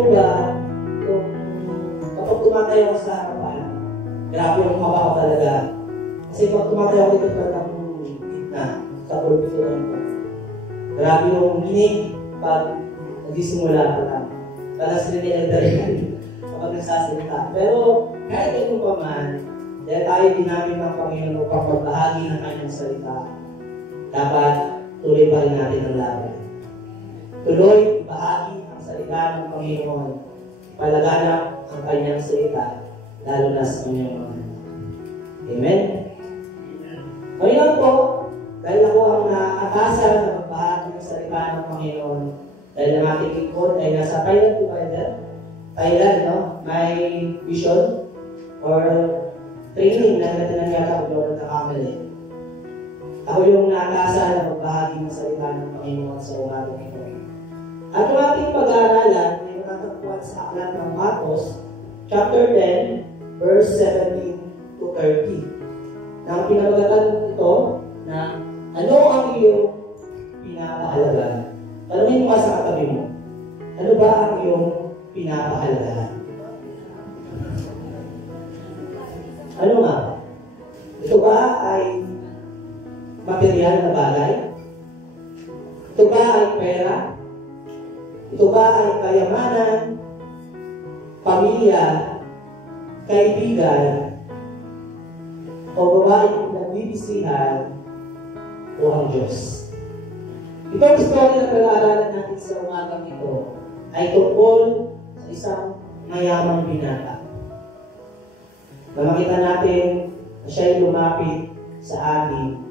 po ba, kapag tumatayo ako sa harapan, grabe yung kaba ko talaga. Kasi pag tumatayo ako dito ng gitna, sa pulpito na ito, grabe yung hinig pag nagsisimula ko lang. Talas rin nilagdarin kapag nagsasalita. Pero kahit ganun pa man, dahil tayo dinamin ng Panginoon upang magbahagi ng kanyang salita, dapat tuloy pa rin natin ang laban. Tuloy, bahagi ang salita ng Panginoon. Palaganap ang kanyang salita, lalo na sa kanyang mga. Amen? Ngayon po, dahil ako ang naatasan na magbahagi ng salita ng Panginoon, dahil ang ating lingkod ay nasa Thailand po kayo. Thailand, no? May vision or training na natinan yata kung doon nakakamali. Ako yung naatasan na magbahagi ng salita ng Panginoon sa umaga nito. At ang ating pag-aaralan ay matatagpuan sa aklat ng Marcos, chapter 10, verse 17 to 30. Na ang pinabagatan ito na ano ang iyong pinapahalagan. Tanungin mo sa katabi mo, ano ba ang iyong pinapahalagan? Ano nga? Ito ba ay material na bagay? Ito ba ay pera? Ito ba ay kayamanan, pamilya, kaibigan, o babaeng nagbibisihan, o ang Diyos? Itong istorya na pag-aaralan natin sa umagang ito ay tungkol sa isang mayamang binata. Na makita natin na siya'y lumapit sa ating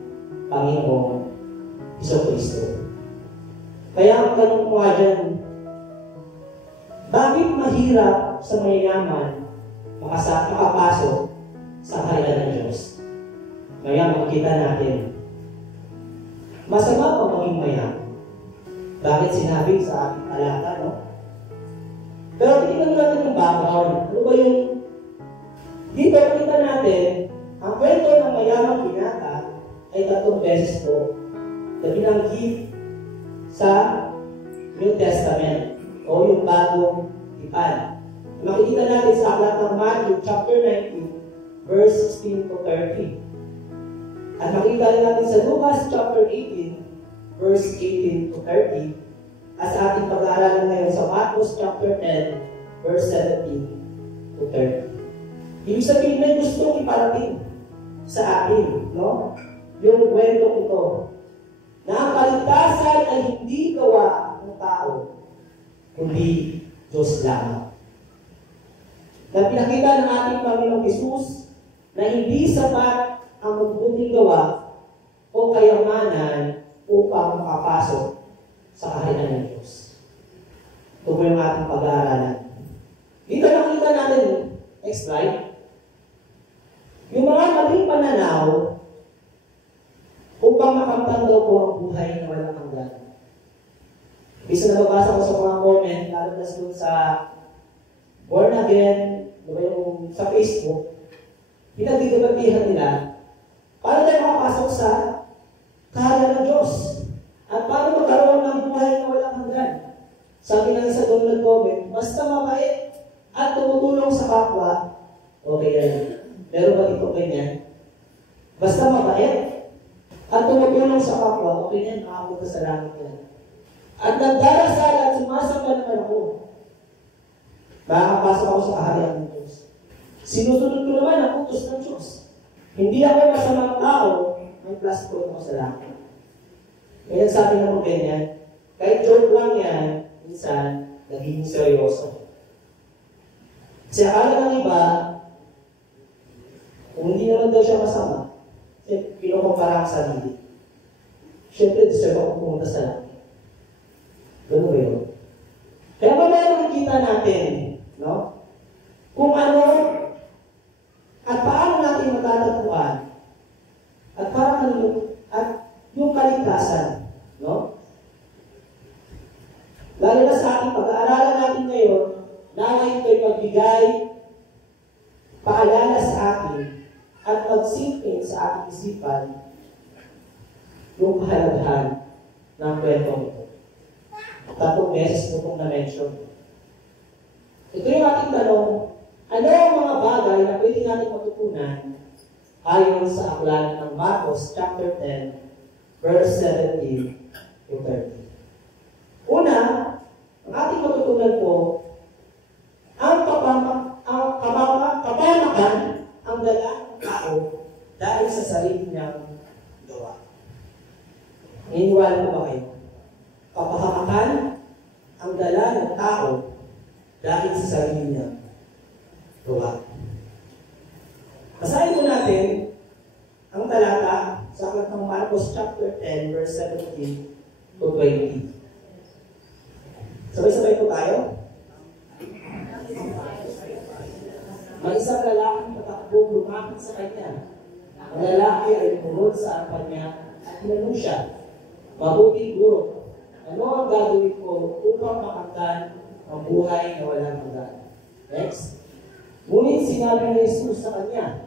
Panginoong Jesucristo. Kaya ang tanong mo dyan, bakit mahirap sa mayayaman makapasok sa kaharian ng Diyos? Ngayon, makikita natin. Masama pa maging mayaman. Bakit sinabi sa ating talata, no? Pero tingnan natin yung background. Ano ba yung... Dito, makita natin, ang kwento ng mayamang binata ay 3 beses po na binanggit sa New Testament o yung bagong tipan. Makikita natin sa aklat ng Matthew chapter 19 verse 16 to 30. At makikita natin sa Lucas chapter 18 verse 18 to 30. At sa ating pag-aaralan ngayon sa Marcos chapter 10 verse 17 to 30. Ibig sabihin may gustong iparating sa atin, no? Yung kwento ito na ang kaligtasan ay hindi gawa ng tao, kundi Diyos lamang. Na pinakita ng ating Panginoong Hesus na hindi sapat ang mabuting gawa o kayamanan upang makapasok sa kaharian ng Diyos. Ito po yung ating pag-aaralan. Dito nakita natin, next slide, yung mga maling pananaw upang makamtan daw po ang buhay na walang hanggan. Bisa nababasa ko sa mga comment, lalo na doon sa Born Again, yung sa Facebook, pinagdidebatihan nila, paano tayo makapasok sa kaharian ng Diyos? At paano magkaroon ng buhay na walang hanggan? Sabi nga sa doon nag-comment, basta mabait at tumutulong sa kapwa, okay yan. Meron ba dito ganyan? Basta mabait at tumutulong sa kapwa, okay yan, makapunta sa langit yan. At nagdarasal at sumasamba naman ako, makakapasok ako sa kaharian ng Diyos. Sinusunod ko naman ang utos ng Diyos. Hindi ako masamang tao, may plus point ako sa langit. Kaya sabi naman ganyan, kahit joke lang yan, minsan, naging seryoso. Kasi akala ng iba, kung hindi naman daw siya masama, kasi pinukumpara ang sarili. Siyempre, deserve ako pumunta sa langit. Ganun ba yun? Kaya mamaya makikita natin, no? Kung ano at paano natin matatagpuan at para yung kaligtasan, no? Lalo na sa ating pag-aaralan natin ngayon, na ito'y magbigay paalala sa atin at mag-sink in sa ating isipan yung kahalagahan ng kwentong ito. 3 beses po itong na-mention. Ito yung ating tanong, ano ang mga bagay na pwede natin matutunan ayon sa aklat ng Marcos chapter 10, verse 17 to 30. Una, ang ating matutunan po, ang kapamakan ang dala ng tao dahil sa sarili niyang gawa. Iniwala mo ba kayo? Kapahamakan ang dala ng tao dahil sa sarili niya gawa. Basahin po natin ang talata sa aklat ng Marcos chapter 10 verse 17 to 20. Sabay-sabay po tayo. May isang lalaking patakbong lumapit sa kanya. Ang lalaki ay pumunod sa harapan niya at tinanong siya, "Mabuting guro, ano ang gagawin ko upang makamtan ang buhay na walang hanggan?" Next. Ngunit sinabi ni Jesus sa kanya,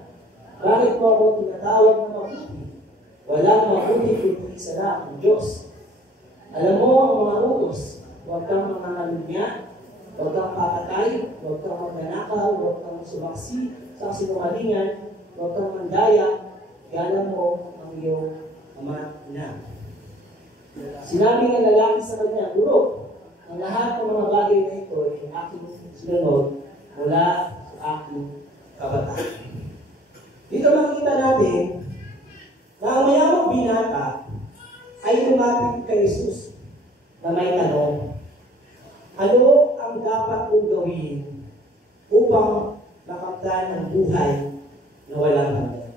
"Bakit mo ako tinatawag na mabuti? Walang mabuti kundi isa lang, ang Diyos. Alam mo ang mga utos, huwag kang mangangalunya, huwag kang papatay, huwag kang magnanakaw, huwag kang sumaksi sa kasinungalingan, huwag kang mandaya, galang mo ang iyong ama na." Sinabi ng lalaki sa kanya, "Guro, ang lahat ng mga bagay na ito ay aking sinunod mula sa aking kabataan." Dito makikita natin na ang mayamang binata ay lumapit kay Jesus na may tanong, ano ang dapat kong gawin upang makamtan ang buhay na walang hanggan?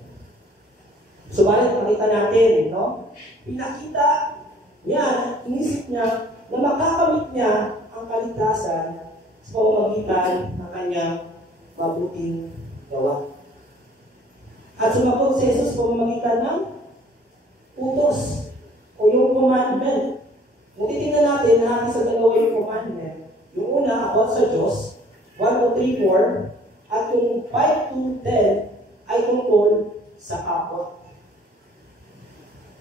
Subalit makita natin, no? Pinakita niya, inisip niya na makakamit niya ang kaligtasan sa pamamagitan ng kanyang mabuting gawa. At sumagot si Jesus sa pamamagitan ng utos o yung commandment. Kung titignan natin, nahati sa dalawa yung commandment. Yung una, about sa Diyos, 1 to 3, 4, at yung 5 to 10 ay tungkol sa kapwa.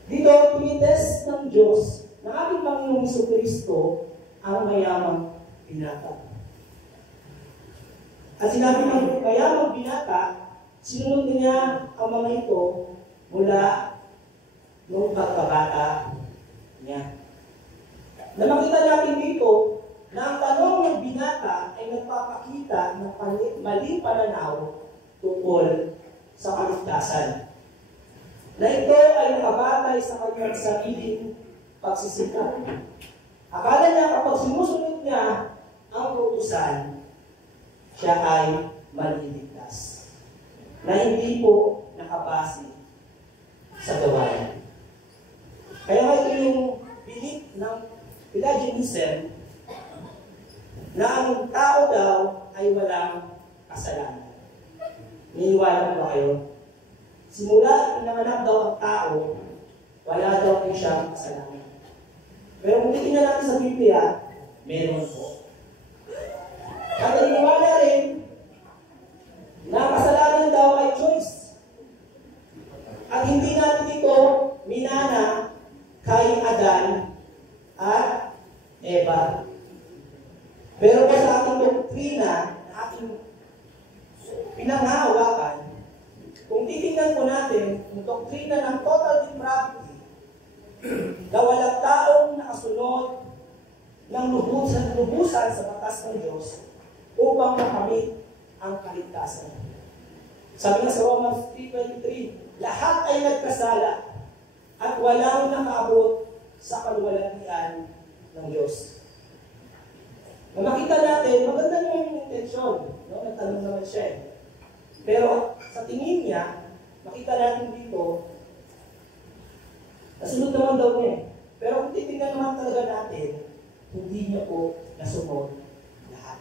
Dito, pinitest ng Diyos na ating Panginoong Jesucristo ang mayamang binata. At sinabi ng mayamang binata, sinunod niya ang mga ito mula noong pagkabata niya. Na makita natin dito na ang tanong ng binata ay nagpapakita ng maling pananaw tungkol sa kaligtasan. Na ito ay nakabatay sa kanyang sariling pagsisikap. Akala niya kapag sinusunod niya ang kautusan, siya ay maliligtas. Na hindi po nakabase sa gawain. Kaya nga ito yung belief ng Pelagianism na ang tao daw ay walang kasalanan. Niniwala mo ba kayo? Simula pinanganak daw ang tao, wala daw siyang kasalanan. Pero kung titignan natin sa Biblia, meron po. At niniwala rin na kasalanan daw ay choice. At hindi natin ito minana kay Adan at Eva. Pero sa ating doktrina na ating pinanghahawakan, kung titingnan po natin yung doktrina ng total depravity, na walang taong nakasunod ng lubusan sa batas ng Diyos upang makamit ang kaligtasan. Sabi nga sa Romans 3:23, lahat ay nagkasala at walang nakaabot sa kaluwalhatian ng Diyos. Na makita natin, maganda naman yung intensyon. No? Nagtanong naman siya eh. Pero sa tingin niya, makita natin dito, nasunod naman daw niya eh. Pero kung titignan naman talaga natin, hindi niya po nasunod lahat.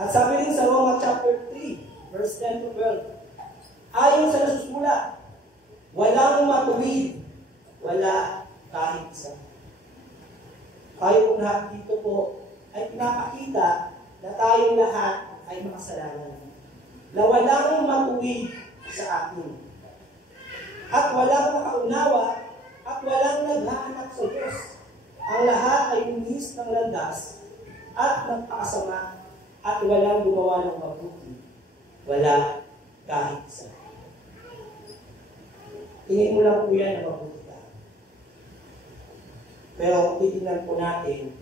At sabi rin sa Roma chapter 3, verse 10 to 12, ayon sa nasusulat, walang matuwid, wala kahit isa. Tayo po lahat dito po ay pinapakita na tayong lahat ay makasalanan. Na walang matuwid sa atin. At walang nakaunawa at walang naghahanap sa Diyos. Ang lahat ay umihis ng landas at nagpakasama at walang gumawa ng mabuti. Wala kahit isa. Tingin mo lang po yan na mabuti ka. Pero kung titignan po natin,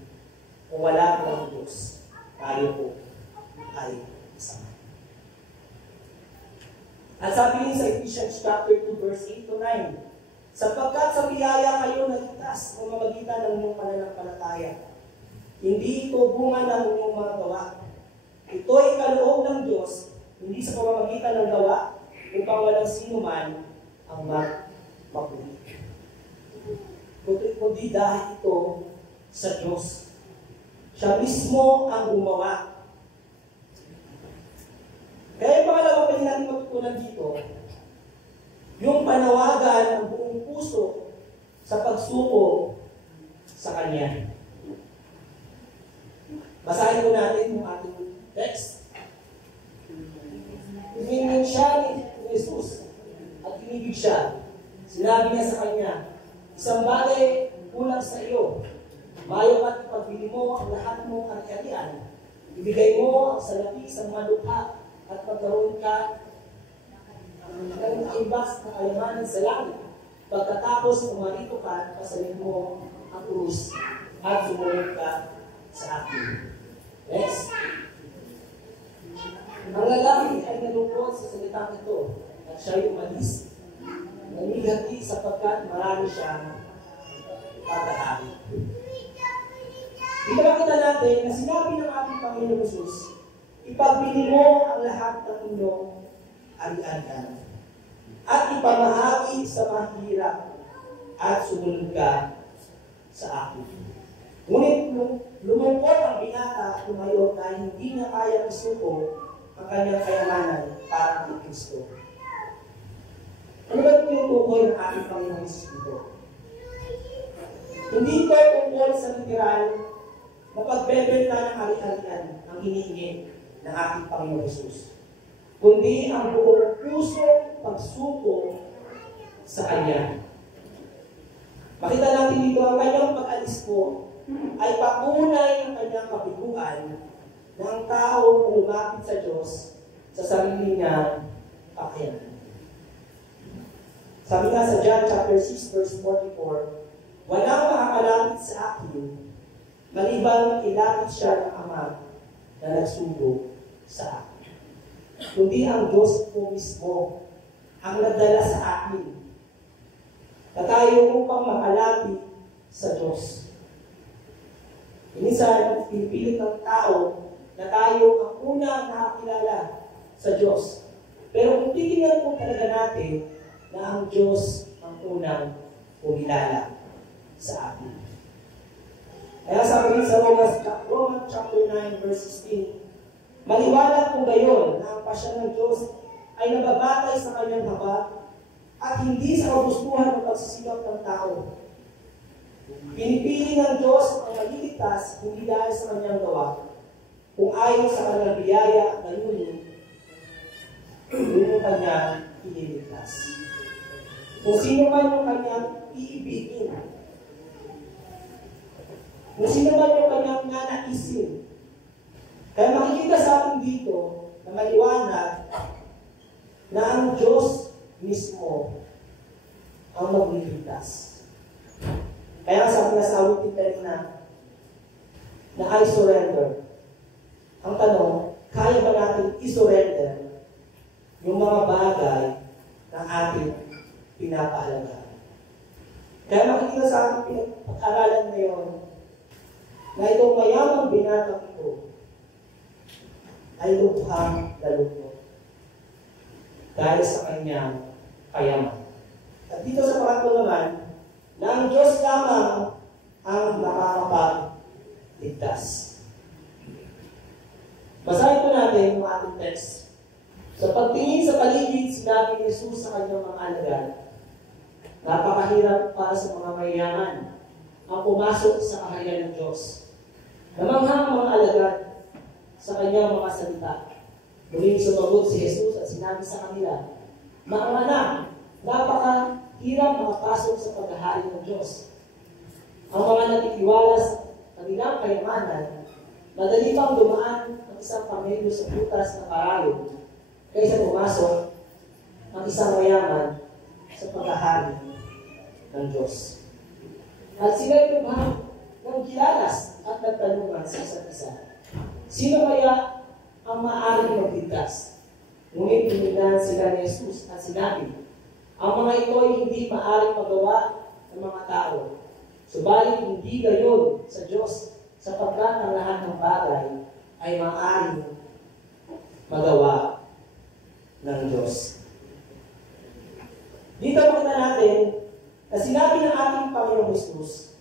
kung wala po ang Diyos, tayo po ay isama. At sabi niya sa Ephesians chapter 2, verse 8 to 9, sapagkat sa biyaya kayo naligtas ng mamagitan ng inyong pananampalataya. Hindi ito bunga ng inyong mga gawa. Ito ay kaloob ng Diyos, hindi sa pamamagitan ng gawa, upang walang sino man ang magpapuli. Kundi dahil ito sa Diyos. Siya mismo ang gumawa. Kaya yung pangalawa pa rin natin matutunan dito, yung panawagan ng buong puso sa pagsuko sa Kanya. Basahin ko natin yung ating text. Tingin siya ni Jesus at tinibig siya. Sinabi niya sa Kanya, isang bagay kulang sa iyo. Mayo at ipagbili mo ang lahat mong ari-arian. Ibigay mo ang salapi sa mga lukha at magkaroon ka ng ibas na kayamanan sa langit. Pagkatapos umarito ka, pasalin mo ang krus at sumunod ka sa akin. Next. Ang lalaki ay nalungkot sa salitang ito at siya'y umalis. Namigati sapagkat marami siyang pagkahari. Ipakita natin na sinabi ng ating Panginoon Jesus, ipagbili mo ang lahat ng inyong ari-arian at ipamahagi sa mahirap at sumunod ka sa akin. Ngunit lumungkot ang binata tumayo dahil hindi niya kaya isuko ang kanyang kayamanan para kay Kristo. Ano ba tinutukoy ng ating Panginoon Jesus dito? Hindi ito tungkol sa literal na pagbebenta ng ari-arian ang hinihingi ng ating Panginoon Jesus, kundi ang buong puso pagsuko sa Kanya. Makita natin dito ang kanyang pag-alis po ay patunay ng kanyang kabiguan ng tao lumapit sa Diyos sa sarili niya kakayanan. Sabi nga sa John chapter 6 verse 44, walang makakalapit sa akin maliban ilapit siya ng Ama na nagsugo sa akin. Kundi ang Diyos po mismo ang nagdala sa akin na tayo upang makalapit sa Diyos. Minsan, pinipilit ng tao na tayo ang unang nakakilala sa Diyos. Pero kung titingnan po talaga natin na ang Diyos ang unang kumilala sa atin. Kaya sabi sa Romans chapter 9 verse 16, maliwanag kung gayon na ang pasya ng Diyos ay nababatay sa kanyang habag at hindi sa kagustuhan ng pagsisikap ng tao. Pinipili ng Diyos ang maliligtas hindi dahil sa kanyang gawa, kung ayon sa kanyang biyaya at layunin, yung kanyang ililigtas. Kung sino man yung kanyang iibigin, kung sino man yung kanyang nanaisin. Kaya makikita sa atin dito na maliwanag na ang Diyos mismo ang magliligtas. Kaya sabi na sa awitin tayo na I surrender. Ang tanong, kaya ba natin i-surrender yung mga bagay na ating pinapahalagahan? Kaya makikita sa ating pag-aralan ngayon na itong mayamang binatang ito ay lukhang lalukot dahil sa kanyang kayaman. At dito sa pangatlo naman, na ang Diyos lamang ang nakakapagligtas. Basahin po natin yung ating text. Sa pagtingin sa paligid, sinabi ni Jesus sa kanyang mga alagad, napakahirap para sa mga mayayaman ang pumasok sa kaharian ng Diyos. Namanghang ang mga alagad sa kanyang mga salita. Muling sumagot si Jesus at sinabi sa kanila, mga anak, napakahirap makapasok sa paghahari ng Diyos. Ang mga natitiwala sa kanilang kayamanan, Madali pang dumaan ang isang pamilyo sa butas na parayo kaysa pumasok ang isang mayaman sa paghahari ng Diyos. At sila'y tumahang ng kilalas at nagtanungan sa isa't isa. Sino kaya ang maaaring magligtas? Ngunit tinignan sila ni Jesus at sinabi, ang mga ito ay hindi maaaring magawa ng mga tao. Subalit hindi gayon sa Diyos, sapagkat ang lahat ng bagay ay maaaring magawa ng Diyos. Dito makita natin na sinabi ng ating Panginoong Jesus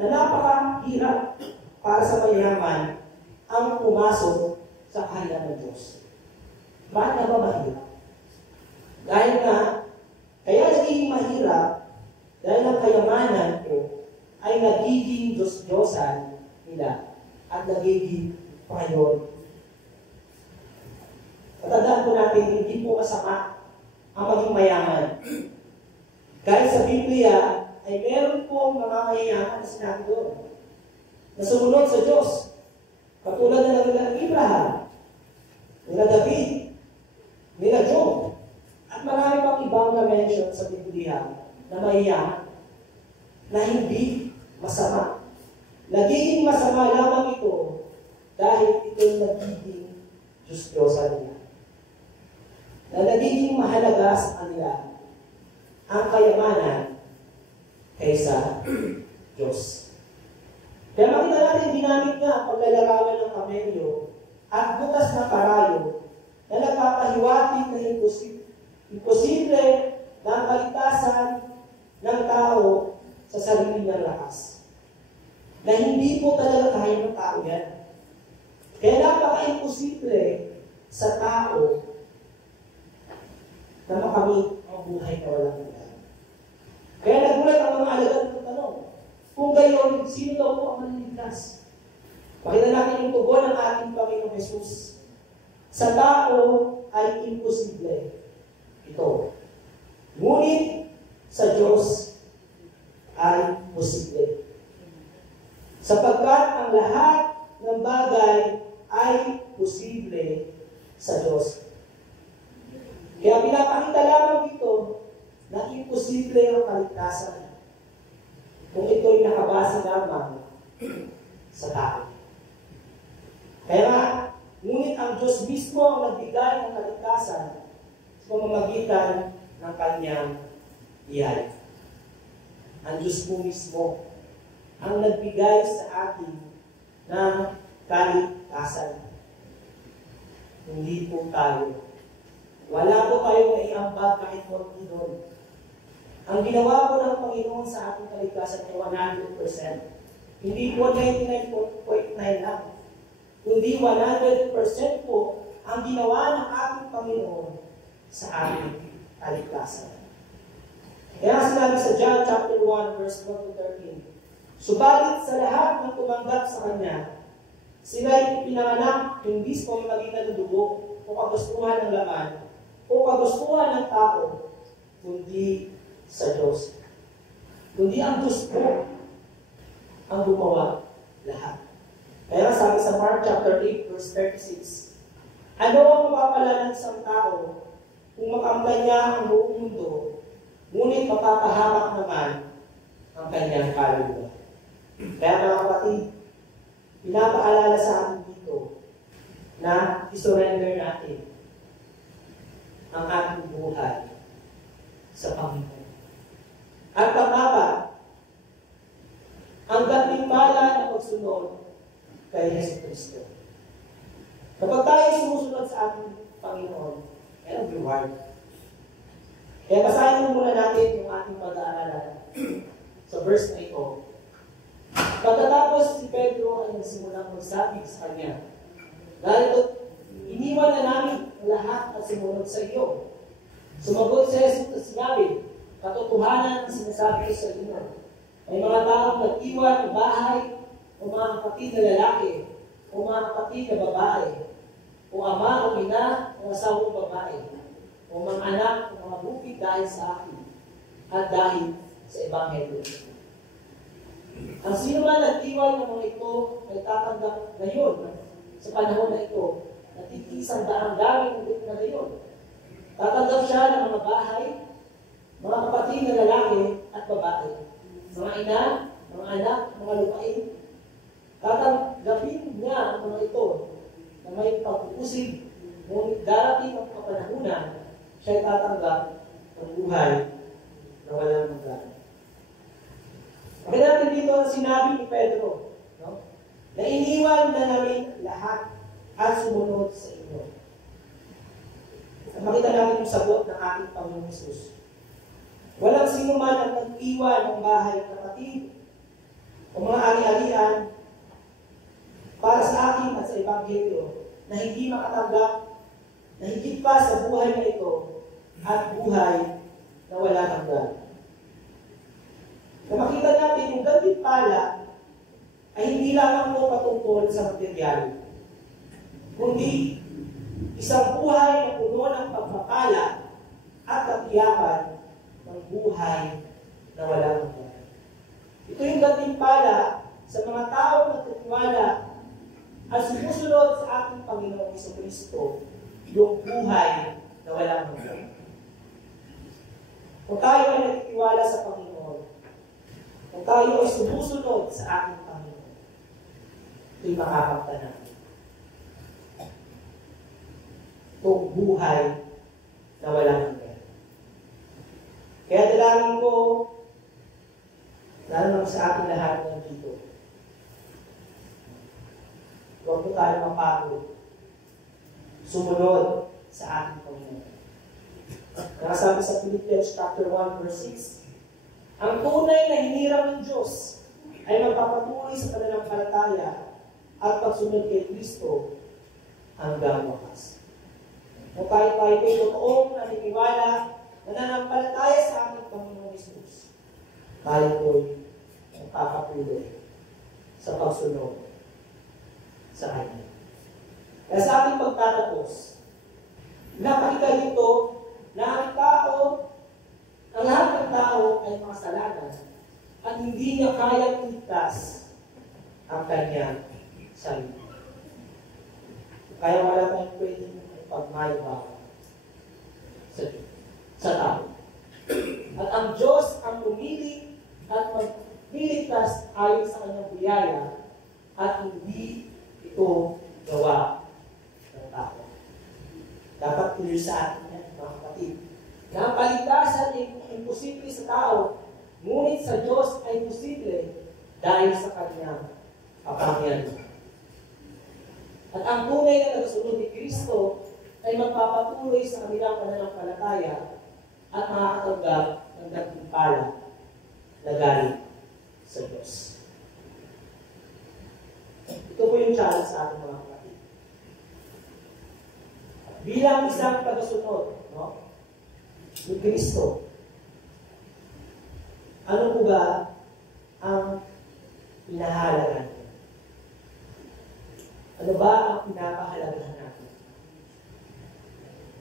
na napakahirap para sa mayaman ang pumasok sa kaharian ng Diyos. Bakit na ba mahirap? Dahil nga, kaya nagiging mahirap dahil ang kayamanan ko ay nagiging Diyos-Diyosan nila at nagiging priority. Patandaan po natin, hindi po masama ang maging mayaman. Kahit sa Biblia, ay meron pong mga mayayaman na sinabi doon na sumunod sa Diyos. Katulad na nila Abraham, nila David, nila Job, at marami pang ibang na-mention sa Biblia na mayayaman na hindi masama. Nagiging masama lamang ito dahil ito'y nagiging Diyos-Diyosan nila. Na nagiging mahalaga sa kanila ang kayamanan kaysa Diyos. Kaya makita natin ginamit nga ang paglalarawan ng kamelyo at butas ng parayo na nagpapahiwatig na imposible na ang kaligtasan ng tao sa sarili ng lakas. Na hindi po talaga kaya ng tao yan. Kaya napaka-imposible sa tao na makamit ang buhay na walang hanggan. Kaya nagulat ang mga alagad ng tanong, kung gayon, sino daw po ang maliligtas? Pakita natin yung tugon ng ating Panginoong Jesus. Sa tao ay imposible ito. Ngunit sa Diyos ay posible. Sapagkat ang lahat ng bagay ay posible sa Diyos. Kaya pinapakita lamang dito na imposible ang kaligtasan kung ito'y nakabase lamang sa tao. Kaya nga, ngunit ang Diyos mismo ang nagbigay ng kaligtasan sa pamamagitan ng kanyang iyay. Ang Diyos po mismo ang nagbigay sa atin ng kaligtasan. Hindi po tayo. Wala po tayong naiambag kahit konti doon. Ang ginawa po ng Panginoon sa ating kaligtasan ay 100%. Hindi po 99.9 lang. Kundi 100% po ang ginawa ng ating Panginoon sa ating kaligtasan. Kaya sinabi sa John chapter 1 verse 1 to 13, subalit sa lahat ng tumanggap sa Kanya, sila'y pinanganak hindi sa pamamagitan ng dugo o kagustuhan ng laman o kagustuhan ng tao, kundi sa Diyos. Kundi ang Diyos po ang gumawa lahat. Kaya sabi sa Mark chapter 8 verse 36, ano ang mapapala ng isang tao kung makamtan niya ang buong mundo, ngunit mapapahamak naman ang kanyang kaluluwa. Kaya mga kapatid, pinapaalala sa atin dito na isurrender natin ang ating buhay sa Panginoon. At pangapa, ang gantimpala na pagsunod kay Yesu Cristo. Kapag tayo sumusunod sa ating Panginoon, ang reward. Kaya basahin mo muna natin yung ating pag-aaralan sa verse na ito. Pagkatapos si Pedro ay nagsimulang magsabi sa kanya, dahil iniwan na namin lahat at sumunod sa iyo. Sumagot si Jesus at sinabi, katotohanan ang sinasabi ko sa inyo. May mga taong nag-iwan ng bahay, o mga kapatid na lalaki, o mga kapatid na babae, o ama o ina, o asawang babae, o mga anak, o mga bukid dahil sa akin, at dahil sa Ebanghelyo. Ang sino man nag-iwan ng mga ito ay tatanggap ngayon sa panahon na ito, na tig-isang daang gamit na gayon. Tatanggap siya ng mga bahay, mga kapatid na lalaki at babae, mga ina, mga anak, mga lupain. Tatanggapin niya ang mga ito na may pagpupusig, ngunit darating ang kapanahunan, siya'y tatanggap ng buhay na walang hanggan. Bakit natin dito ang sinabi ni Pedro, no? Na iniwan na namin lahat at sumunod sa inyo. At makita natin yung sagot ng ating Panginoong Hesus. Walang sino man ang nag-iwan ng bahay, kapatid, o mga ari-arian para sa akin at sa Ebanghelyo na hindi makatanggap na higit pa sa buhay na ito at buhay na wala hanggan. Na makita natin yung gantimpala ay hindi lamang ito patungkol sa material, kundi isang buhay na puno ng pagpapala at katiyakan ng buhay na walang hanggan. Ito yung gantimpala sa mga taong nagtitiwala at sumusunod sa ating Panginoong Jesucristo, yung buhay na walang hanggan. Kung tayo ay nagtitiwala sa Panginoon, kung tayo ay sumusunod sa ating Panginoon, ito'y makakapta natin. Itong buhay na walang hanggan. Kaya dalangin ko, lalo naman sa ating lahat ng dito, huwag po tayo mapagod, sumunod sa ating Panginoon. Nakasabi sa Philippians chapter 1 verse 6, ang tunay na hinirang ng Diyos ay magpapatuloy sa pananampalataya at pagsunod kay Kristo hanggang wakas. Kung tayo ay totoong naniniwala, nananampalataya sa ating Panginoong Hesus, tayo po'y magpapatuloy sa pagsunod sa Kanya. Kaya sa ating pagtatapos, napakita dito na ang lahat ng tao ay makasalanan at hindi niya kayang iligtas ang kanyang sarili. Kaya wala tayong pwedeng pagmayabang sa tao. At ang Diyos ang pumili at magpiligtas ayon sa kanyang biyaya at hindi ito gawa ng tao. Dapat clear sa atin yan, mga kapatid. Na ang paligtasan ay imposible sa tao, ngunit sa Diyos ay posible dahil sa kanyang kapangyarihan. At ang tunay na nagsunod ni Kristo ay magpapatuloy sa kanilang pananampalataya at makakatanggap ng gantimpala na galing sa Diyos. Ito po yung challenge sa ating mga kapatid. Bilang isang tagasunod, no, ni Kristo, ano po ba ang pinahalagan? Ano ba ang pinapahalagahan natin?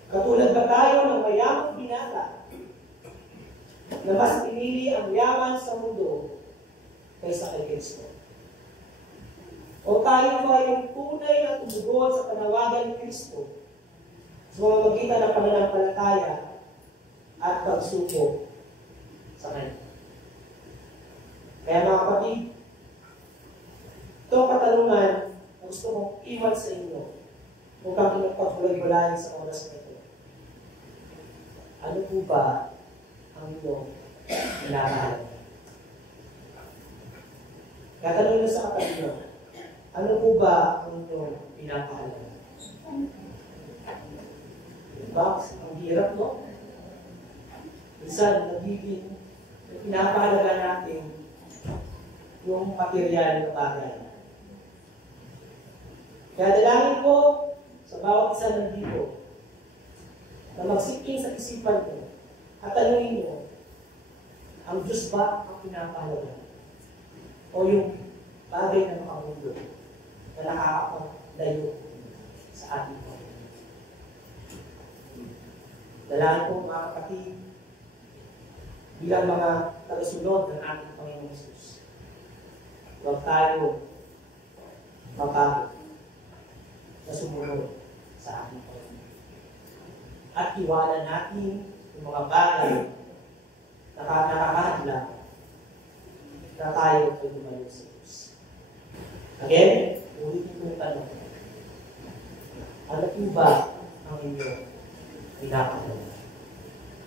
Katulad ba tayo ng mayamang binata na mas pinili ang yaman sa mundo kaysa kay Kristo? O tayo ba yung tunay na tumugon sa panawagan ni Kristo sa pamamagitan ng pananampalataya at pagsuko sa Kanya? Kaya mga kapatid, itong katanungan na gusto kong iwan sa inyo kung kang pinagpagulay-gulayan sa oras na ito. Ano po ba ang iyong pinakahalaga? Katanong na sa katanungan, ano po ba ang iyong pinakahalaga? Diba? Ang hirap, no? Minsan, nagiging pinapahalaga natin yung material na bagay. Kaya dalangin ko sa bawat isa nandito na magsiking sa isipan mo at tanungin mo, ang Diyos ba ang pinapahalaga? O yung bagay ng mga mundo na nakakapaglayo sa ating Panginoon? Dalangin ko mga kapatid, bilang mga tagasunod ng ating Panginoong Hesus, huwag tayo mapagod. na sumunod sa ating Panginoon. At iwanan natin yung mga bagay na nakakahadlang na tayo ay lumayo sa Diyos. Again, ulitin ko yung tanong. Ano po ba ang inyong pinakagawa?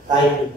Tayo din.